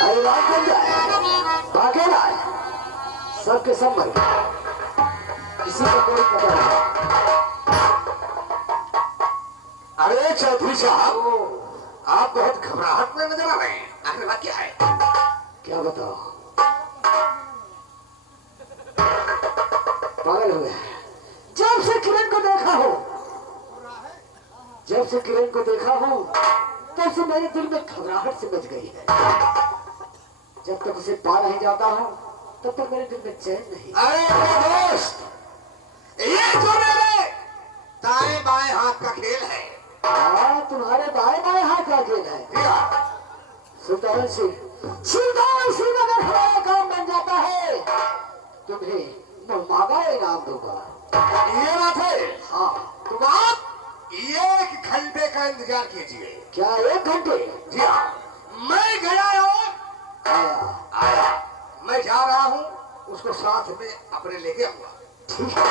अरे रात बन जाए, अकेला है, सबके सब मर गए, किसी को कोई पता नहीं। अरे चौधरी साहब, आप बहुत घबराहट में नजर आ रहे हैं। आखिर बात क्या है? क्या बताओ, पागल हो गया। जब से किरण को देखा हो, जब से किरण को देखा हो, तब से मेरे दिल में घबराहट से बच गई है। जब तक उसे पा नहीं जाता हूँ, तब तक मेरे दिल में चैन नहीं। अरे मेरे दोस्त, ये जो मेरे दाएं बाएं हाथ का खेल है। हाँ, तुम्हारे दाएं बाएं हाथ का खेल है। सुल्तान सिंह अगर हमारा काम बन जाता है, तुम्हें मांगा इनाम दूंगा। ये बात है। हाँ, तुम आप 1 घंटे का इंतजार कीजिए। क्या 1 घंटे? जी हाँ, मैं गया और आया। मैं जा रहा हूँ, उसको साथ में अपने लेके आऊंगा। ठीक है,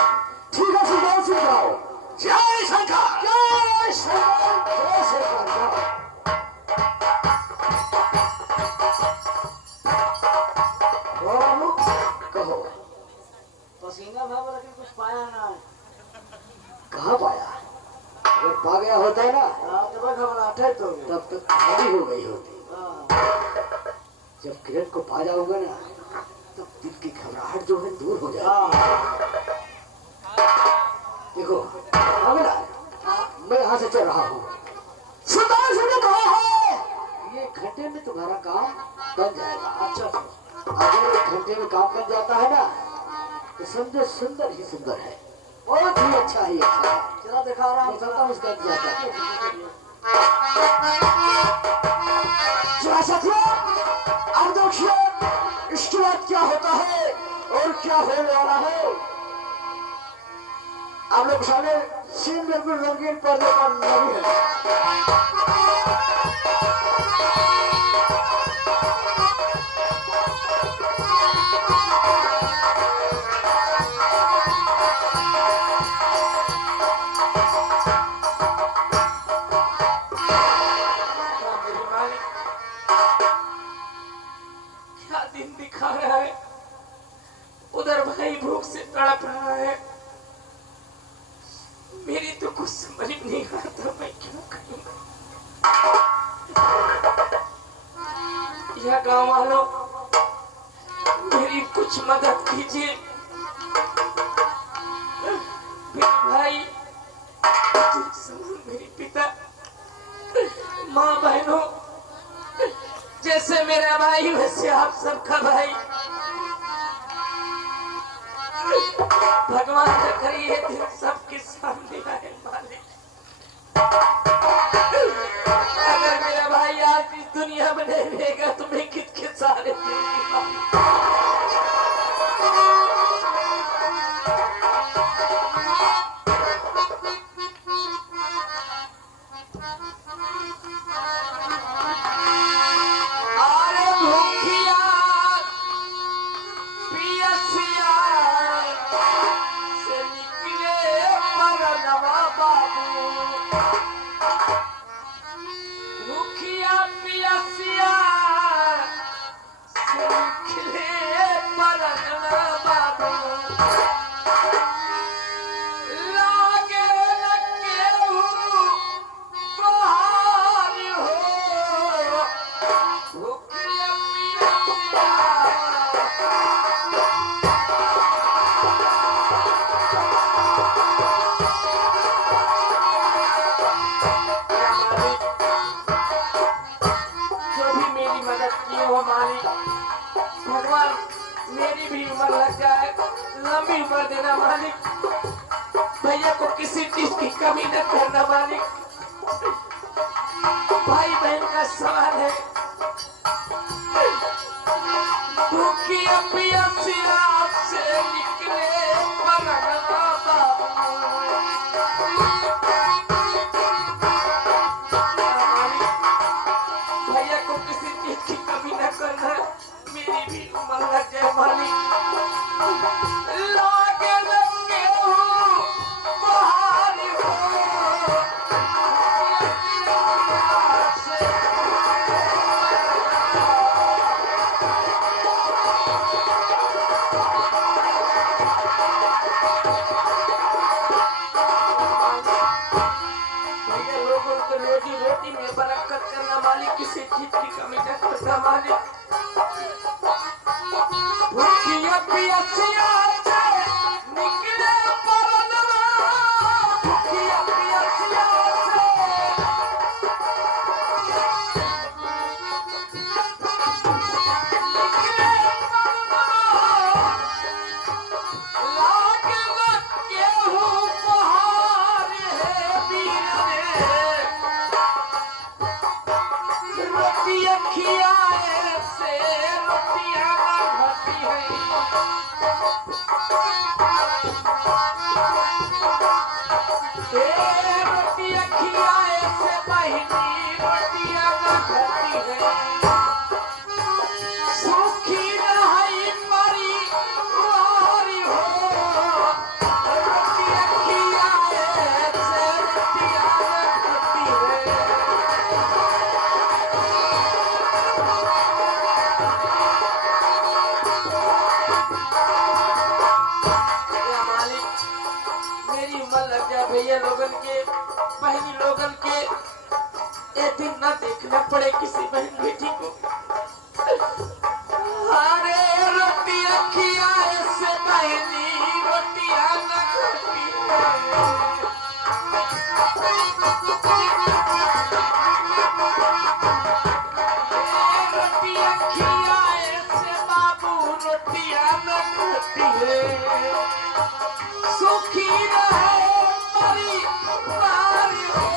ठीक है सुल्तान सिंह जाओ। जय शंकर। जय शंकर, जय शंकर। कहो, पसीना था लेकिन कुछ पाया ना। कहाँ पाया? अगर पा गया होता है ना, तो घबराहट है तो तब तक खाली हो गई होती। जब किरण को पा जाऊंगा ना, तब दिल की घबराहट जो है दूर हो जाएगी। देखो अगला, मैं यहाँ से चल रहा हूँ। सुल्तान सिंह ने कहा है 1 घंटे में तुम्हारा काम बन जाएगा। अच्छा, अगर 1 घंटे में काम बन जाता है ना, तो समझो सुंदर ही सुंदर है, बहुत ही अच्छा ही अच्छा है। चला दिखा रहा हूँ, चलता हूँ उसका इंतजार। अब देखिए इसके बाद क्या होता है और क्या होने वाला है। आप लोग सामने सीन बिल्कुल रंगीन पर्दे पर लगी है। क्या दिन दिखा रहा है। उधर भाई भूख से तड़प रहा है। मेरी तो कुछ समझ नहीं आता, मैं क्या करूं। यह गांव वालों, मेरी कुछ मदद कीजिए। मेरे भाई, मेरे पिता, माँ बहनों, जैसे मेरा भाई वैसे आप सबका भाई। भगवान का करिए दिन सबके सामने आए मालिक। अगर मेरा भाई आज इस दुनिया में नहीं रहेगा तो मैं किसके सहारे भगवान मेरी भी उम्र लग जाए, लंबी उम्र देना मालिक। भैया को किसी चीज की कमी न करना मालिक। भाई बहन का सवाल है। भूखिया पियासिया से निकले परगना भैया को किसी चीज की कमी न करना। मेरी भी उम्र लग जाए मालिक। लागे लगे हो बहारी हो करता मालिक। भूखिया पियसिया से निकले परनवा, भूखिया पियसिया से निकले परनवा, लागल केहू पहाड़ है वीर रे, रोटियां खियाए से रोटियां ना घटी है। रोटियां खियाए से बहिनी रोटियां ना घटी है। सुखी रही परिवार हो, रोटियां खियाए से रोटियां ना घटी है। या मालिक, मेरी उम्र लग जाए भैया लोगन के, बहनी लोगन के, ये दिन ना देखना पड़े किसी बहन बेटी को। अरे रोटियां खियाए से बहनी रोटियां ना घटी है। रोटियां खियाए से बाबू रोटियां न घटी है। सुखी रहे परिवार हो,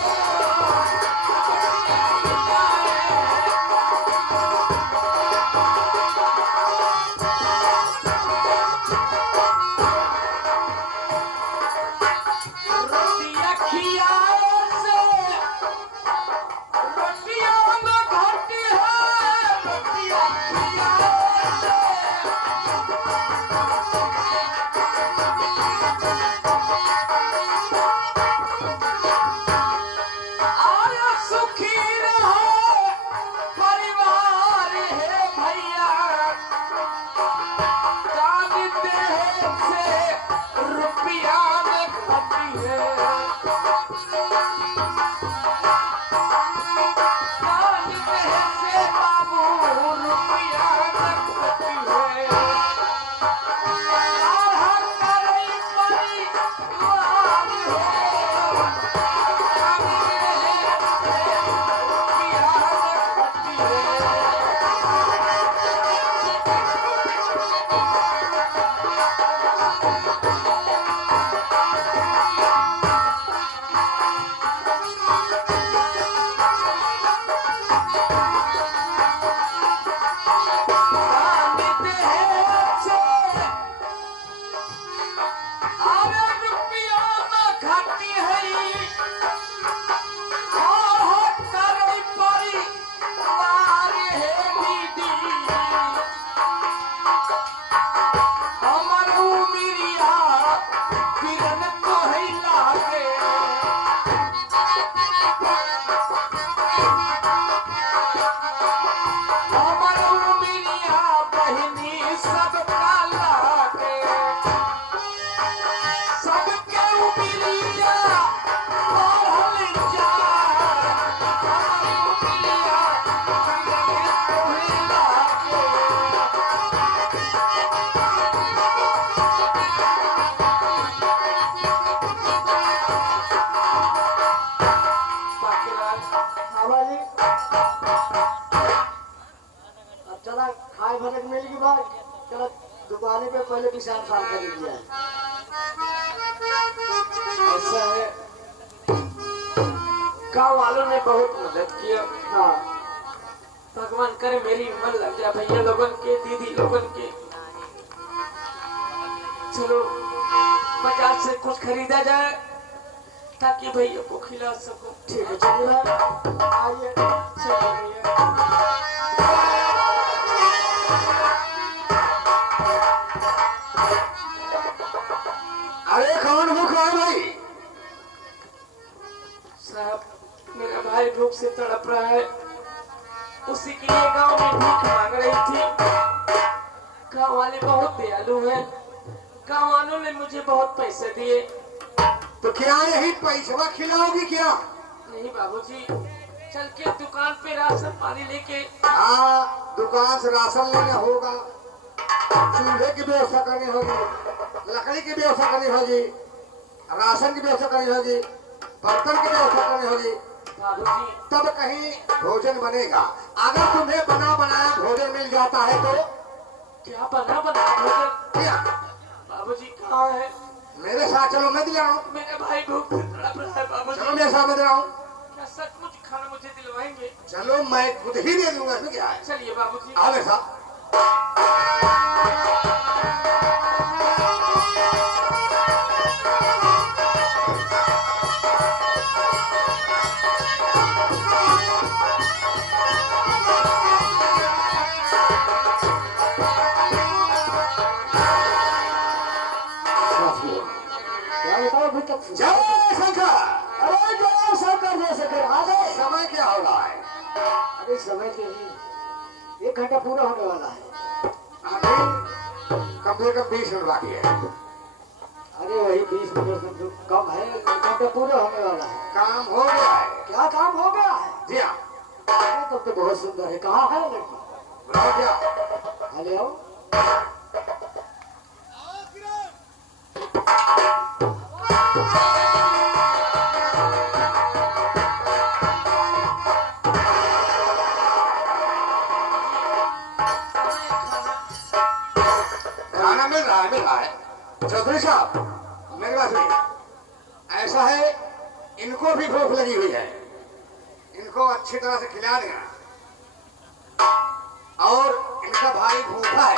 रोटियां खियाए से रोटियां न घटी है। रोटियां खियाए से आया सुखी रहो परिवार है भैया, दान देह से रुपया न घटी है। दान देह से बाबू रुपया न घटी है। आहा करई परिवार हो, भटक मिल की बात चलो दुकाने पे पहले पिशाब साफ कर दिया है। ऐसा है, गाँव वालों ने बहुत मदद किया। हाँ भगवान करे मेरी उम्र लग जाए भैया लोगन के, दीदी लोगन के। चलो बाजार से कुछ खरीदा जाए ताकि भैया को खिला सको। ठीक है चलिए आइए। चलो भैया। अरे कौन भूख है भाई? साहब मेरा भाई भूख से तड़प रहा है, उसी के लिए गांव में भीख मांग रही थी। गांव वाले बहुत दयालु हैं, गांव वालों ने मुझे बहुत पैसे दिए। तो क्या यही पैसा खिलाओगी क्या? नहीं बाबूजी, चल के दुकान पे राशन पानी लेके। हाँ, दुकान से राशन लेना होगा, चूल्हे की व्यवस्था करनी होगी, लकड़ी की व्यवस्था करनी होगी, राशन की व्यवस्था करनी होगी, बर्तन की व्यवस्था करनी होगी, बाबूजी तब कहीं भोजन बनेगा। अगर तुम्हें बना बनाया भोजन मिल जाता है तो क्या बना बना भोजन? क्या? बाबूजी कहाँ है? मेरे साथ चलो, मैं दिला रहा हूँ। मेरा भाई भूख से तड़प रहा है बाबूजी। चलो मेरे साथ, मैं दे रहा हूँ। क्या सचमुच खाना मुझे दिलवाएंगे? चलो मैं खुद ही दे दूंगा, इसमें क्या है। चलिए बाबूजी। आओ मेरे साथ। क्या बताओ अभी तक? जय शंकर। अरे जय शंकर जय शंकर, आ गए। समय क्या हो रहा है? अरे समय के ही 1 घंटा पूरा होने वाला है। अभी कम से कम 20 मिनट बाकी है। अरे वही 20 मिनट से तो कम है, 1 घंटा पूरा होने वाला है। काम हो गया है। क्या काम हो गया है? जी हाँ। अरे तब तो बहुत सुंदर है। कहाँ है लड़की? बुलाओ क्या? अरे आओ। खाना मिल रहा है, मिल रहा है। चौधरी साहब मेरी बात सुनिए। ऐसा है, इनको भी भूख लगी हुई है, इनको अच्छी तरह से खिला देना। और इनका भाई भूखा है,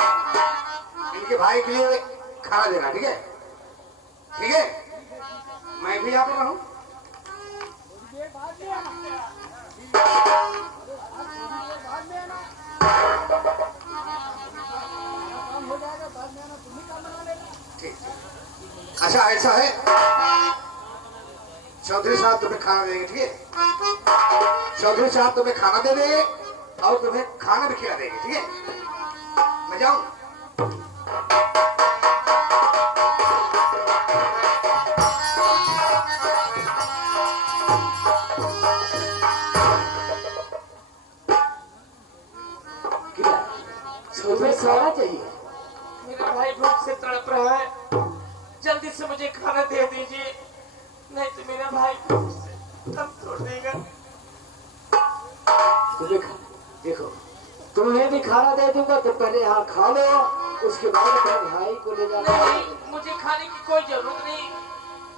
इनके भाई के लिए खाना देना, ठीक है? ठीक है, मैं भी आता हूँ। ठीक। अच्छा ऐसा है, चौधरी साहब तुम्हें खाना देंगे, ठीक है? चौधरी साहब तुम्हें खाना दे देंगे और तुम्हें खाना भी खिला देंगे, ठीक है? मैं जाऊं? तुम्हें सोना चाहिए। मेरा भाई भूख से तड़प रहा है, जल्दी से मुझे खाना दे दीजिए, नहीं तो मेरा भाई भूख से दम तोड़ देगा। देखो, तुम्हें भी खाना दे दूंगा तो पहले यहाँ खा लो, उसके बाद अपने भाई को ले जाना। नहीं, मुझे खाने की कोई जरूरत नहीं,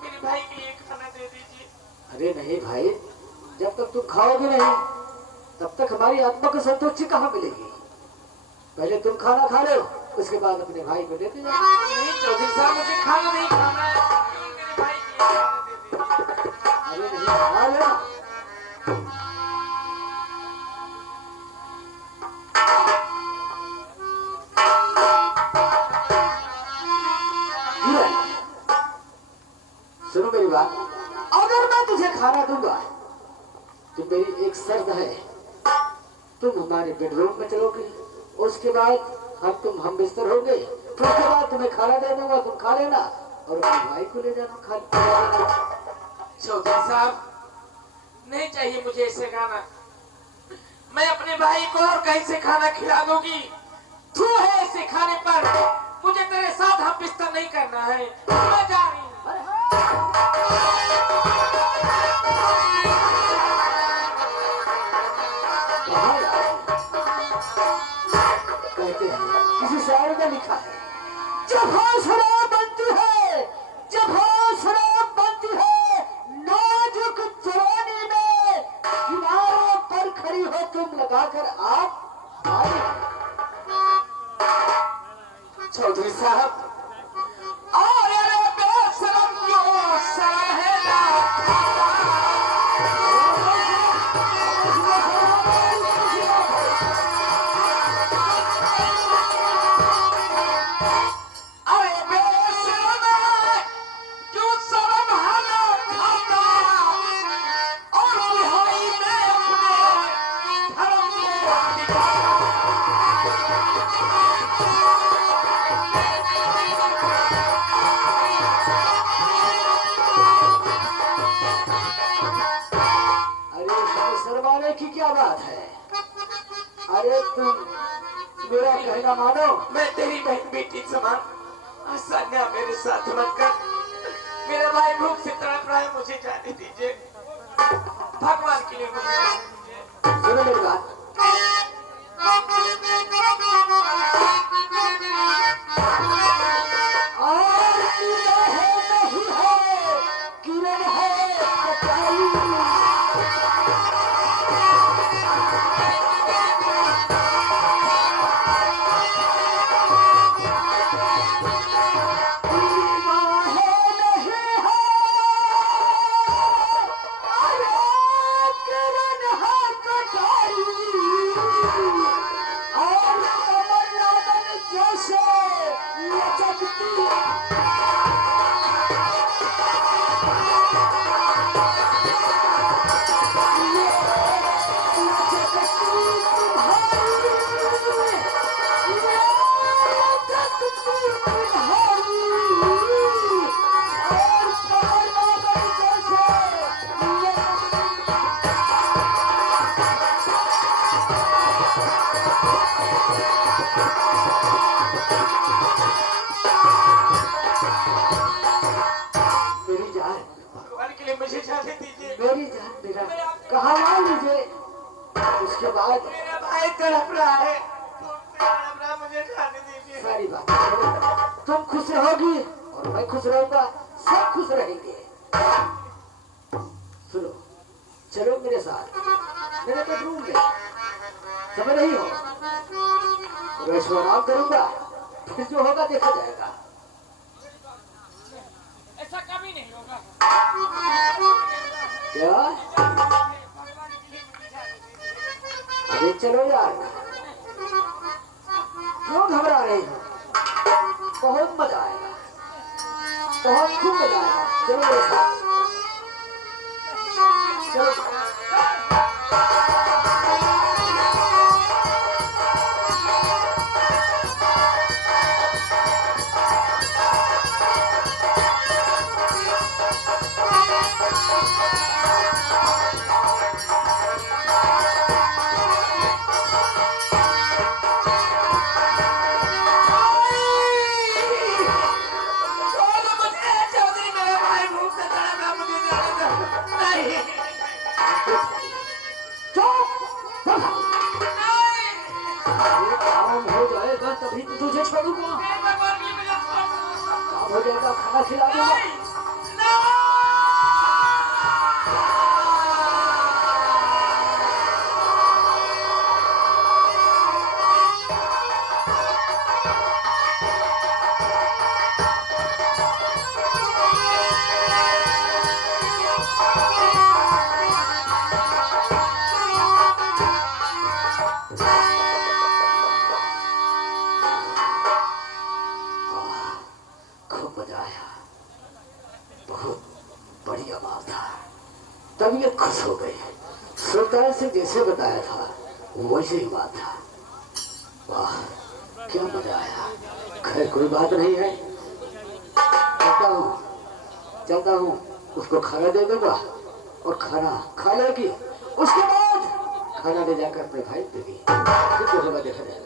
मेरे भाई के लिए खाना दे दीजिए। अरे नहीं भाई, जब तक तुम खाओगे नहीं तब तक हमारी आत्मा को संतुष्टि कहाँ मिलेगी? पहले तुम खाना खा लो, उसके बाद अपने भाई को देते जाओ। नहीं चौधरी साहब, मुझे खाना नहीं खाना है, मेरे भाई के लिए खाना दे दीजिए। अरे नहीं, खा लेना। सुनो मेरी बात, अगर मैं तुझे खाना दूंगा तो मेरी एक शर्त है, तुम हमारे बेडरूम में चलोगे, उसके बाद हम बिस्तर होंगे, फिर उसके बाद तुम्हें खाना दे दूंगा, तुम खा लेना और अपने भाई को ले जाना, खा लेना। चौधरी साहब, नहीं चाहिए मुझे ऐसे खाना, मैं अपने भाई को और कहीं से खाना खिला दूंगी। तू है ऐसे खाने पर, मुझे तेरे साथ हम बिस्तर नहीं करना है, मैं जा रही हूँ। कहते हैं किसी शायर में लिखा है, जब शराब बनती है, जब शराब बनती है नाजुक जवानी में, किनारों पर खड़ी हो तुम लगाकर आप। चौधरी साहब, और रे बेशरम क्यों सहेला, अरे बेशरम क्यों शर्म हला खाता, और भाई में अपने धर्म को निभाता। तुम मेरा कहना मानो। मैं तेरी बहन बेटी समान, आसानियां मेरे साथ मत कर। मेरा भाई भूख से तड़प रहा है, मुझे जाने दीजिए। भगवान के लिए मुझे जाने दीजिए। सुनो मेरी बात। और नहीं है किरण है कटाई। मुझे जाने दीजिए। मेरी जान मेरा कहाँ मान लीजिए। उसके बाद मेरा भाई तड़प रहा है, तड़प रहा, मुझे जाने दीजिए। सारी बात तुम खुश रहोगी और मैं खुश रहूंगा, सब खुश रहेंगे। सुनो, चलो मेरे साथ मेरे बेडरूम में, समझ रही हो? आराम करूंगा, फिर जो होगा देखा जाएगा। ऐसा कभी नहीं होगा। क्या? अरे चलो यार, क्यों घबरा रही हो? बहुत मजा आएगा, बहुत खूब मजा आएगा। चलो मेरे साथ, चलो। तभी तो तुझे छोड़ूंगा। काम हो जाएगा, खाना खिला दूंगा। तबीयत खुश हो गई। सुल्तान से जैसे बताया था वैसे ही बात था। वाह क्या मजा आया। खैर कोई बात नहीं है, चलता हूँ, उसको खाना दे दूंगा और खाना खा लेगी। उसके बाद खाना ले जाकर अपने भाई देगी, फिर जो होगा देखा जाएगा।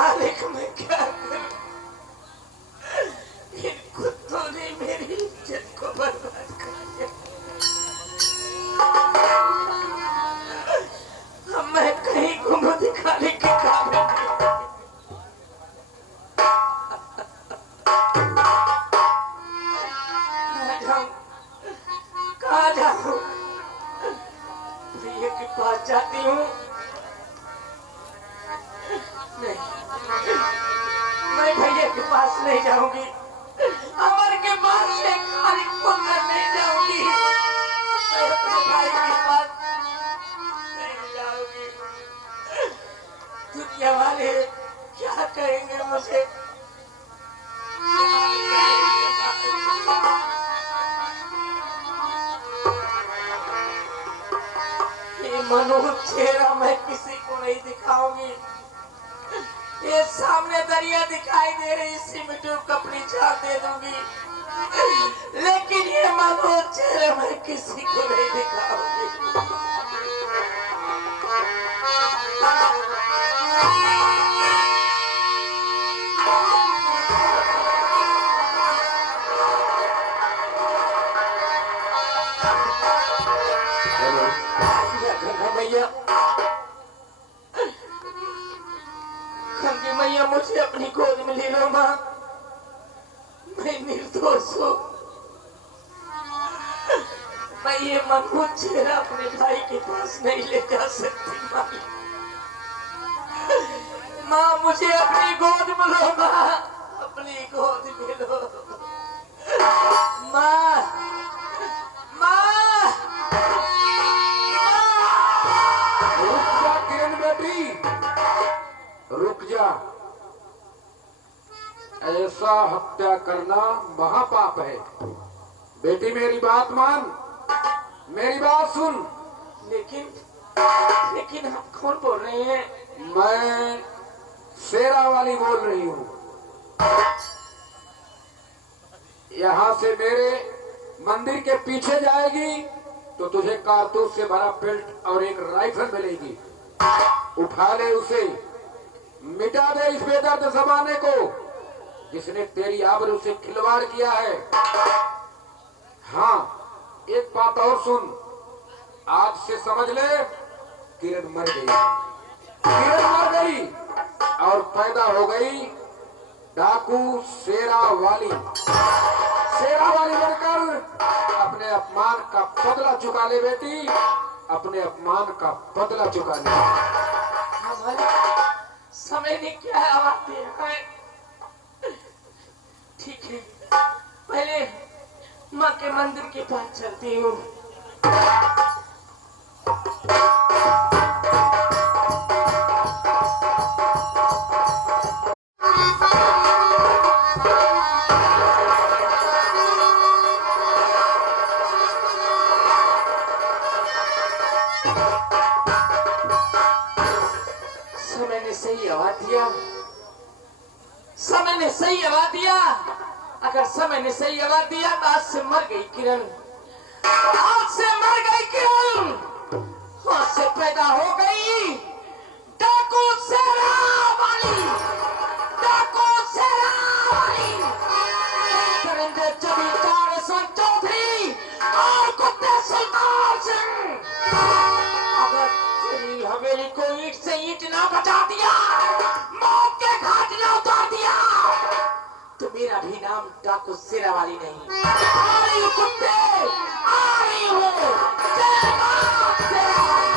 मालिक मैं क्या करूं? इन कुत्तों ने मेरी इज्जत को बर्बाद कर दिया। अब मैं कहीं को मुंह दिखाने के काबिल नहीं। कहाँ जाऊं? भैया के पास जाती हूँ। नहीं, मैं भैया के पास नहीं जाऊंगी। अमर के पास से खाली पुकार नहीं जाऊंगी। मैं अपने भाई के पास नहीं जाऊंगी। दुनिया वाले क्या कहेंगे मुझे? ये मनोहर चेहरा मैं किसी को नहीं दिखाऊंगी। ये सामने दरिया दिखाई दे रही, इसी में डूब अपनी जान दे दूंगी। लेकिन ये मनोहर चेहरा मैं किसी को नहीं दिखाऊंगी। मैया, खंगी मैया मुझे अपनी गोद में ले लो माँ। मैं निर्दोष हूँ। मैं ये मनमोहन चेहरा अपने भाई के पास नहीं ले जा सकती माँ। माँ मुझे अपनी गोद में लो माँ, अपनी गोद में लो माँ। माँ रुक जा किरण बेटी, रुक जा। ऐसा हत्या करना महापाप है। बेटी मेरी बात मान, मेरी बात सुन। लेकिन आप कौन बोल रहे हैं? मैं शेरा वाली बोल रही हूँ। यहाँ से मेरे मंदिर के पीछे जाएगी तो तुझे कारतूस से भरा बेल्ट और एक राइफल मिलेगी। उठा ले उसे, मिटा दे इस बेदर्द जमाने को जिसने तेरी आबरू से खिलवाड़ किया है। हाँ, एक बात और सुन, आज से समझ ले, किरण मर गई। किरण मर गई और पैदा हो गई डाकू शेरा वाली। शेरा वाली बनकर अपने अपमान का बदला चुका ले बेटी, अपने अपमान का बदला चुका ले। हमारे समय ने क्या आवाज दिया है? ठीक है, पहले माँ के मंदिर के पास चलती हूँ। समय ने सही आवाज दिया। समय ने सही आवाज दिया। अगर समय ने सही आवाज दिया तो आज से मर गई किरण। आज से मर गई किरण। आज से पैदा हो गई डाकू शेरा वाली। डाकू शेरा वाली। धनंजय जमींदार यशवंत चौधरी और कुत्ते सुल्तान सिंह। अगर तेरी हवेली को ईंट से ईंट ना बचा दिया, मौत के घाट ना उतार दिया, तो मेरा भी नाम डाकू शेरा वाली नहीं। आ रही हूँ कुत्ते, आ रही हूँ। जय मां शेरा वाली।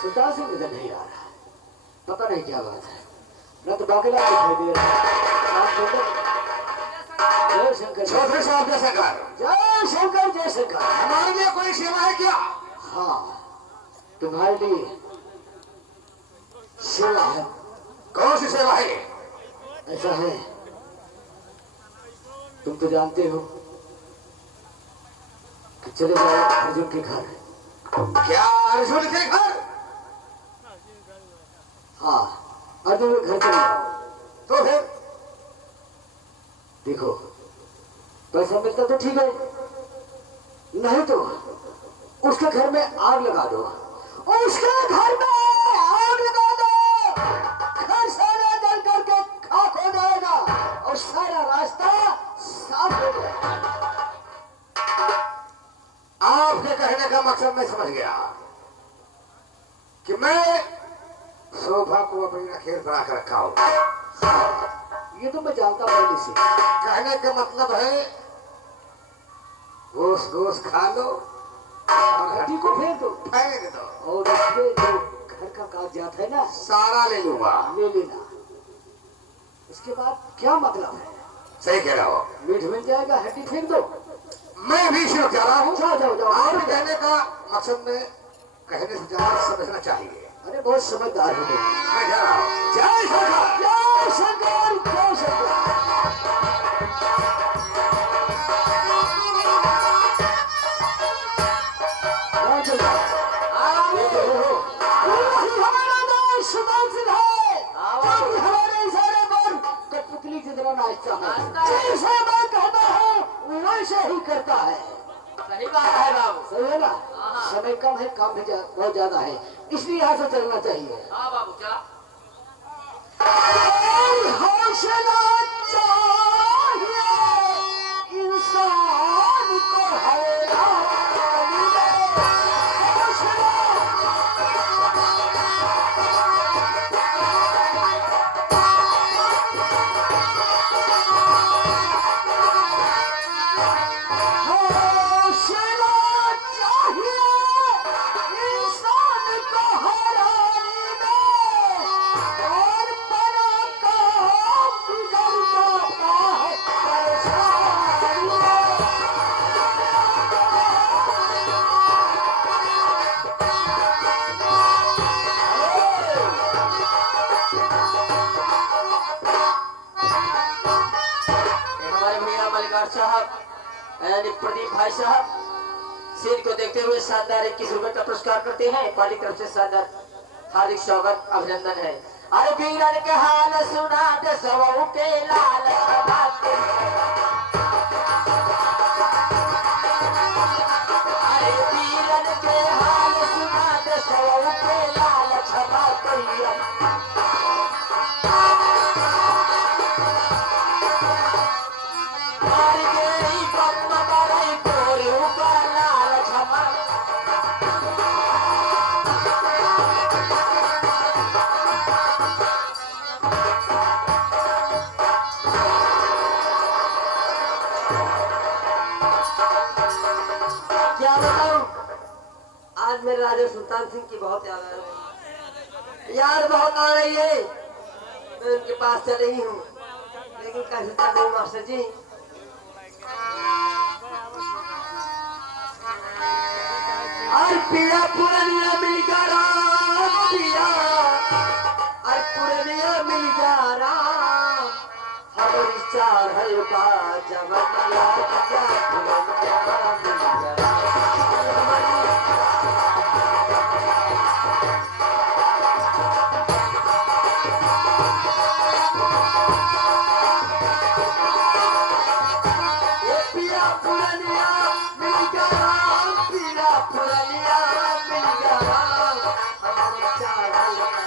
सुल्तान सिंह नजर नहीं आ रहा, पता नहीं क्या बात है। न तो बाकीला दिखाई दे रहा है। जय शंकर, चौधरी साहब जय शंकर। जय शंकर, जय शंकर। हमारे लिए कोई सेवा है क्या? हाँ, तुम्हारे लिए सेवा है। कौन सी सेवा है? ऐसा है, तुम तो जानते हो कि चले जाओ अर्जुन के घर। क्या अर्जुन के घर? हाँ, अर्जुन में घर चले जाओ। तो फिर देखो, पैसा मिलता तो ठीक है, नहीं तो उसके घर में आग लगा दो। उसके घर में आग लगा दो, घर सारा जल करके खाक हो जाएगा और सारा रास्ता साफ हो जाएगा। आपके कहने का मकसद मैं समझ गया कि मैं शोभा को अपनी नखेल बना कर रखा हूं। ये तो मैं जानता पहले से। कहने का मतलब है गोश गोश खा लो और हड्डी को फेंक दो फेंक दो और उसमें जो घर का कागजात है ना, सारा ले लूंगा। ले लेना। इसके बाद क्या मतलब है? सही कह रहा हो। मीठ मिल जाएगा, हड्डी फेंक दो। मैं भी शुरू जा रहा हूँ। जाओ जाओ जाओ। आपके कहने का मकसद में कहने से ज्यादा समझना चाहिए। अरे बहुत समझदार हो तुम। मैं जा रहा हूँ। जय शंकर। जय शंकर, जय शंकर। हमारा देश सुधांशित है, क्योंकि हमारे इशारे पर कठपुतली की तरह नाचता है। जैसे मैं कहता हूँ वैसे ही करता है। सही बात है बाबू। सही है ना? समय कम है, काम भी बहुत ज्यादा है, इसलिए यहाँ से चलना चाहिए। हाँ बाबू, चला। हौसला चाहिए इंसान को, हैरानी में हौसला। हौसला चाहिए इंसान को हैरानी में, और बड़ा काम बिगड़ जाता है परेशानी में। हमारे भैया मलिकार साहब यानी प्रदीप भाई साहब सीन को देखते हुए शानदार 21 रुपए का पुरस्कार करते हैं। पार्टी की तरफ से शानदार हार्दिक स्वागत, अभिनंदन है। अरे वीरन के हाल सुना दे सबऊ के लाल बात। अरे वीरन के हाल सुना दे सबऊ के लाल छबा कहिया। मार गई बम मारे कोरू का लाल छबा। क्या बताऊं, आज मेरे राजा सुल्तान सिंह की बहुत याद आ रही है। याद बहुत आ रही है। मैं उनके पास चल रही हूँ, लेकिन कैसे चल रही मास्टर जी? और पीड़ा पुरनिया मिल गया राम पिया, और पुरनिया मिल गया राम। हमारी चार हल्का जवनिया पिया, पुरनिया मिल गया राम। ये पिया पुरनिया मिल गया राम, पिया पुरनिया मिल गया राम। हमारी चार हल्का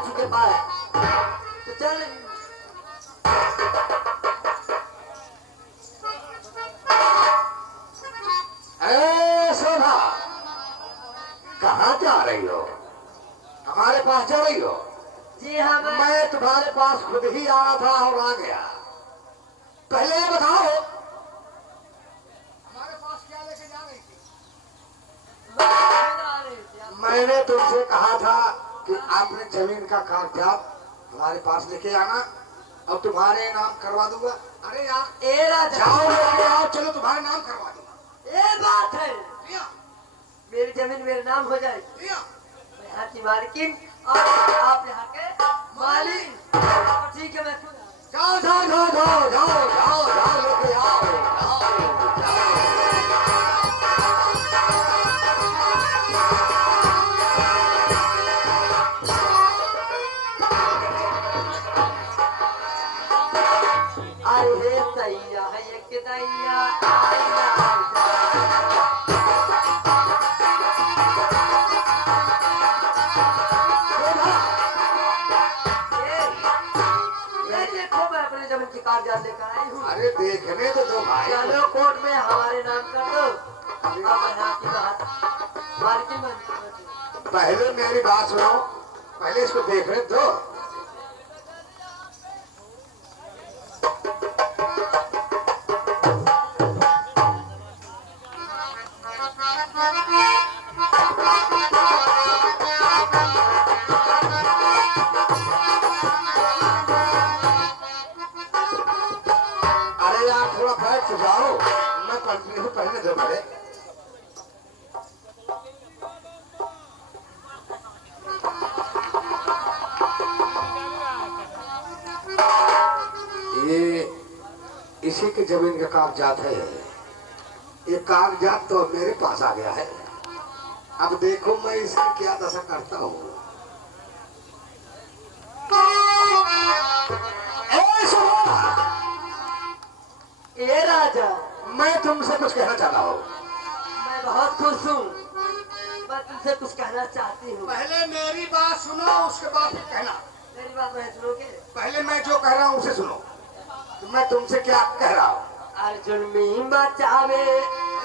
चुके पाए तो चल। शोभा, कहाँ जा रही हो? हमारे पास जा रही हो? जी हाँ, मैं तुम्हारे पास खुद ही आया था और आ गया। पहले ये बताओ, हमारे पास क्या लेके जा रही थी? मैंने तुमसे कहा था कि आपने जमीन का कागजात हमारे पास लेके आना और तुम्हारे नाम करवा दूंगा। अरे यार, ए राजा, जाओ लेके आओ, चलो तुम्हारे नाम करवा दूंगा। ये बात है, दिया, मेरी जमीन मेरे नाम हो जाएगी। दिया। मैं यहाँ की मालकिन और आप यहाँ के मालिक। ठीक है, मैं खुद जाओ जाओ जाओ जाओ जाओ जाओ जाओ लेके आओ, जाओ जाओ। अरे सैया है एक दैया आइया। ये देखो, मैं अपने जमीन की कागजात लेकर आई हूँ। अरे देखने तो दो भाई। चलो कोर्ट में हमारे नाम कर दो। अब मैं यहाँ की बात मालकिन बन चुकी। पहले मेरी बात सुनो, पहले इसको देखने दो। अरे यार, थोड़ा बैठ से जाओ, मैं पहले दो पहले। ये इसी की जमीन का कागजात है। ये कागजात तो मेरे पास आ गया है। अब देखो मैं इसकी क्या दशा करता हूँ। ए राजा, मैं तुमसे कुछ कहना चाहता हूँ। मैं बहुत खुश हूँ। मैं तुमसे कुछ कहना चाहती हूँ। पहले मेरी बात सुनो, उसके बाद फिर कहना। मेरी बात नहीं सुनोगे? पहले मैं जो कह रहा हूँ उसे सुनो। तो मैं तुमसे क्या कह रहा हूँ? अर्जुन मी बचावे।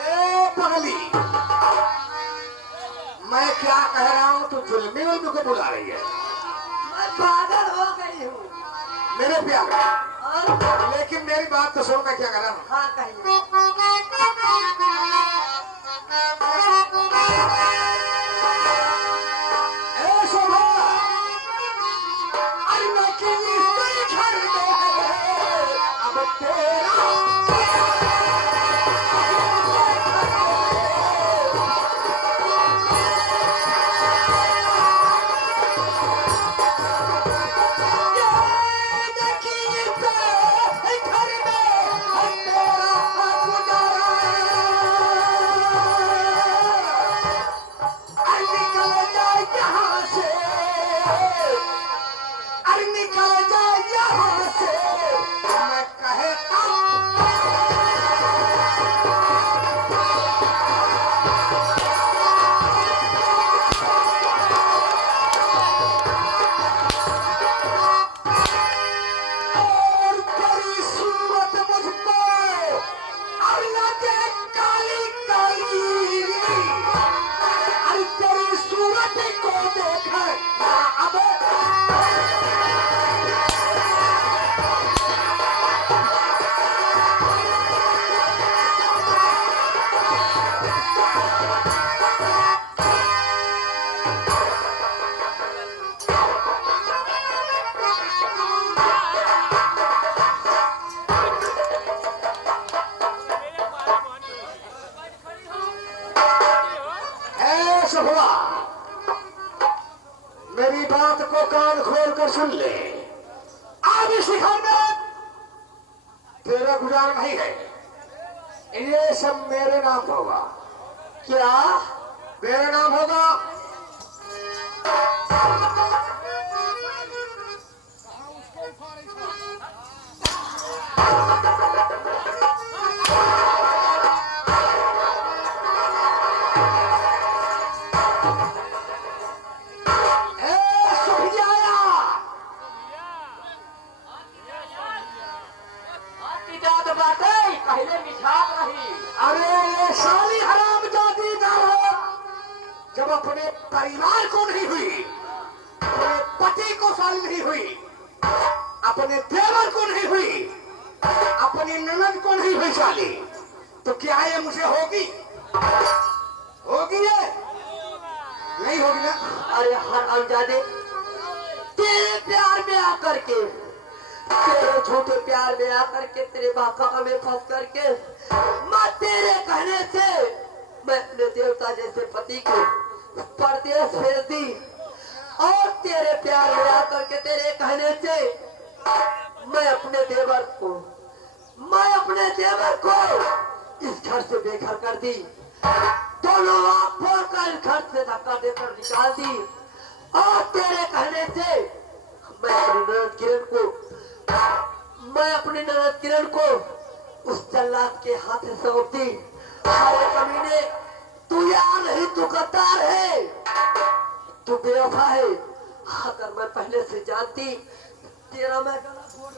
ए पगली, मैं क्या कह रहा हूँ? तू जुल्मी में मुझको बुला रही है। मैं पागल हो गई हूँ। मेरे प्यार, और लेकिन मेरी बात तो सुन, मैं क्या कर रहा हूँ। हाँ, कहिए। ए शोभा, अरे मैं किसी घर में है, अब तेरा गुजारा नहीं है। ये सब मेरे नाम होगा। क्या? मेरे नाम होगा। पहले मिठास रही। अरे ये साली हरामजादी ना हो, जब अपने परिवार को नहीं हुई, अपने पति को साली नहीं हुई, अपने देवर को नहीं हुई, अपनी ननद को नहीं हुई साली, तो क्या ये मुझे होगी? होगी ये? नहीं होगी ना। अरे हरामजादे, तेरे प्यार में आकर के, तेरे झूठे प्यार में आकर के, तेरे बहकावे में फंस करके, मैं तेरे कहने से मैं अपने देवता जैसे पति को परदेश भेज दी, और तेरे प्यार में आकर के, तेरे कहने से मैं अपने देवर को इस घर से बेघर कर दी, दोनों आंख फोड़कर इस घर से धक्का देकर निकाल दी, और तेरे कहने से मैं अपनी ननद किरण को उस जल्लाद के हाथ सौंप दी। अरे कमीने, तू यार नहीं, तू गद्दार है, तू बेवफा है। अगर मैं पहले से जानती, तेरा मैं गला घोट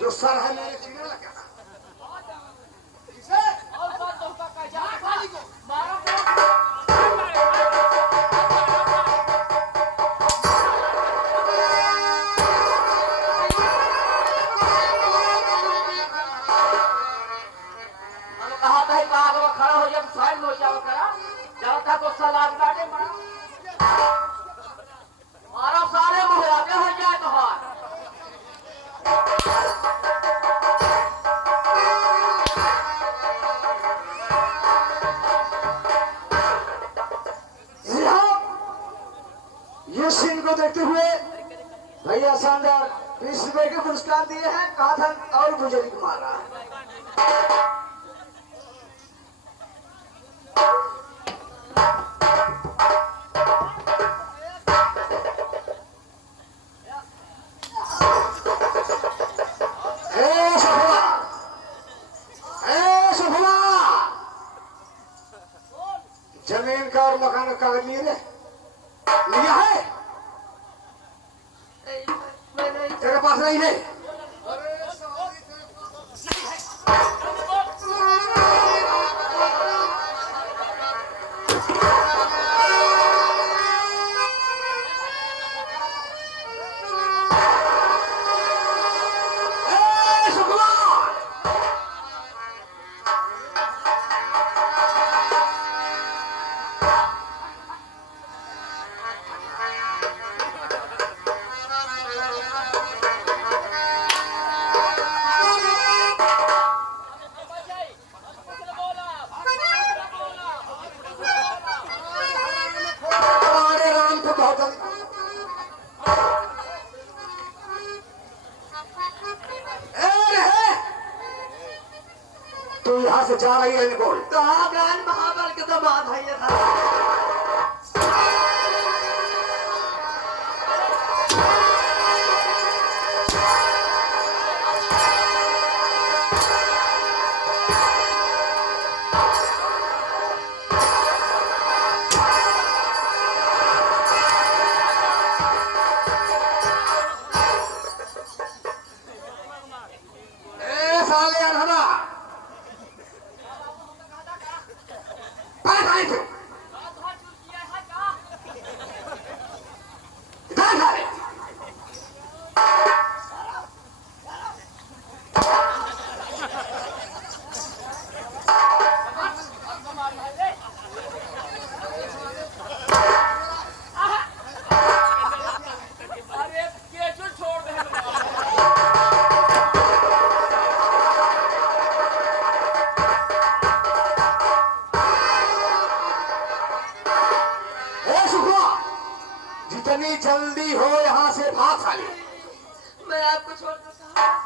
जो सर है मेरे सीने लगा। कहा था खड़ा हो जाए, साइड हो जाओ करा, जब तक तो सलाद काटे मारो सारे मुहराते हो जाए तो हाथ। ये सीन को देखते हुए भैया शानदार 20 रुपए के पुरस्कार दिए हैं। कहा था और मुझे भी मार रहा है। जमीन का और मकान का कागज लिया है? तेरे पास नहीं है? तू यहाँ से जा रही है निकोल? महाबल के दामाद है ये था। साल को छोड़कर कहाँ?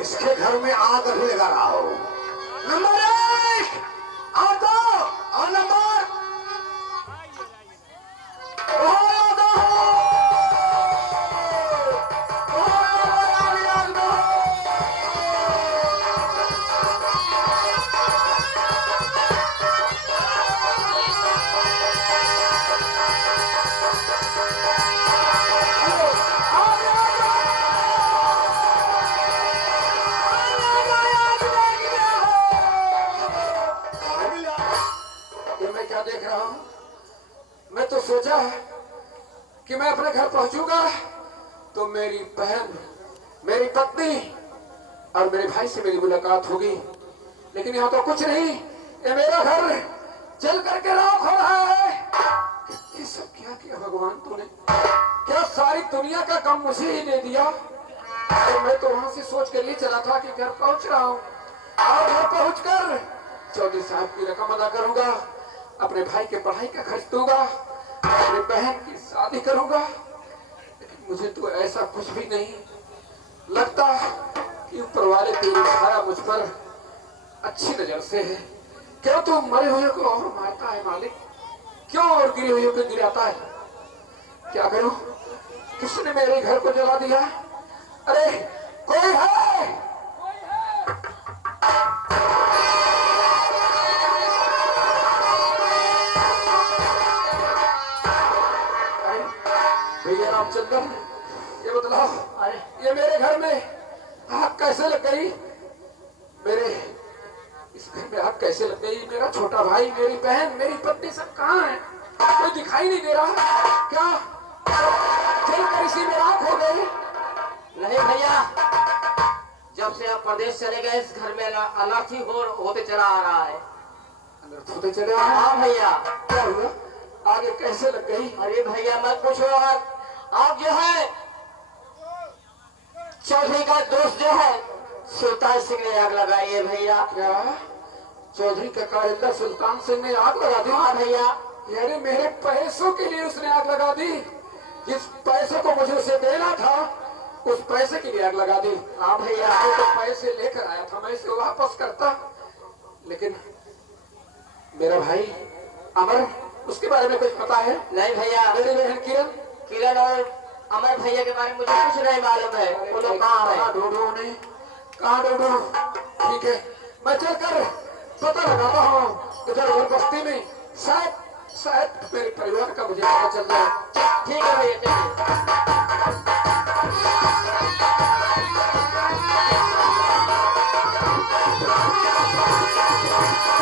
इसके घर में आग अभी लगा रहा हो। नंबर 1 और 2 और नंबर देख रहा हूं। मैं तो सोचा कि मैं अपने घर पहुंचूंगा तो मेरी बहन, मेरी पत्नी और मेरे भाई से मेरी मुलाकात होगी, लेकिन यहाँ तो कुछ नहीं। ये मेरा घर जल करके राख हो रहा है। ये सब क्या किया भगवान तूने? क्या सारी दुनिया का गम मुझे ही दे दिया? तो मैं तो वहां से सोच कर लिए चला था कि घर पहुंच रहा हूँ और घर पहुंचकर चौधरी साहब की रकम अदा करूंगा, अपने भाई के पढ़ाई का खर्च दूंगा, अपने बहन की शादी करूंगा। लेकिन मुझे तो ऐसा कुछ भी नहीं लगता कि ऊपर वाले तेरी छाया मुझ पर अच्छी नजर से है। क्यों तू मरे हुए को और मारता है मालिक? क्यों और गिरे हुए को गिराता है? क्या करूं? किसने मेरे घर को जला दिया? अरे कोई है? भैया रामचंद्र, ये बतलाओ, अरे ये मेरे घर में आग कैसे लग गई? मेरे इस घर में आग कैसे लग गई? मेरा छोटा भाई, मेरी बहन, मेरी पत्नी सब कहाँ है? कोई दिखाई नहीं दे रहा। क्या जलकर इसी में आग हो गई? नहीं भैया, जब से आप प्रदेश चले गए इस घर में अनर्थ ही होते चला आ रहा है। अनर्थ होते चले आ रहा है? हाँ भैया। क्या हुआ? आगे कैसे लग गई? अरे भैया मत पूछो। आप जो है चौधरी का दोस्त जो है सुल्तान सिंह ने आग लगाई है भैया। क्या चौधरी का कारिंदा सुल्तान सिंह ने आग लगा दी? हाँ भैया। यानी मेरे पैसों के लिए उसने आग लगा दी? जिस पैसे को मुझे उसे देना था उस पैसे के लिए आग लगा दी? हाँ भैया। मैं तो पैसे लेकर आया था, मैं इसे वापस करता, लेकिन मेरा भाई अमर, उसके बारे में कुछ पता है? नहीं भैया। मेरी बहन किरण, किरण और अमर भैया के बारे में मुझे कुछ नहीं मालूम है। वो लोग कहाँ है? ढूंढू उन्हें, कहाँ ढूंढू? ठीक है, मैं चलकर पता लगाता हूँ इधर और बस्ती में, शायद मेरे परिवार का मुझे पता चल जाए। ठीक है भैया, चलिए।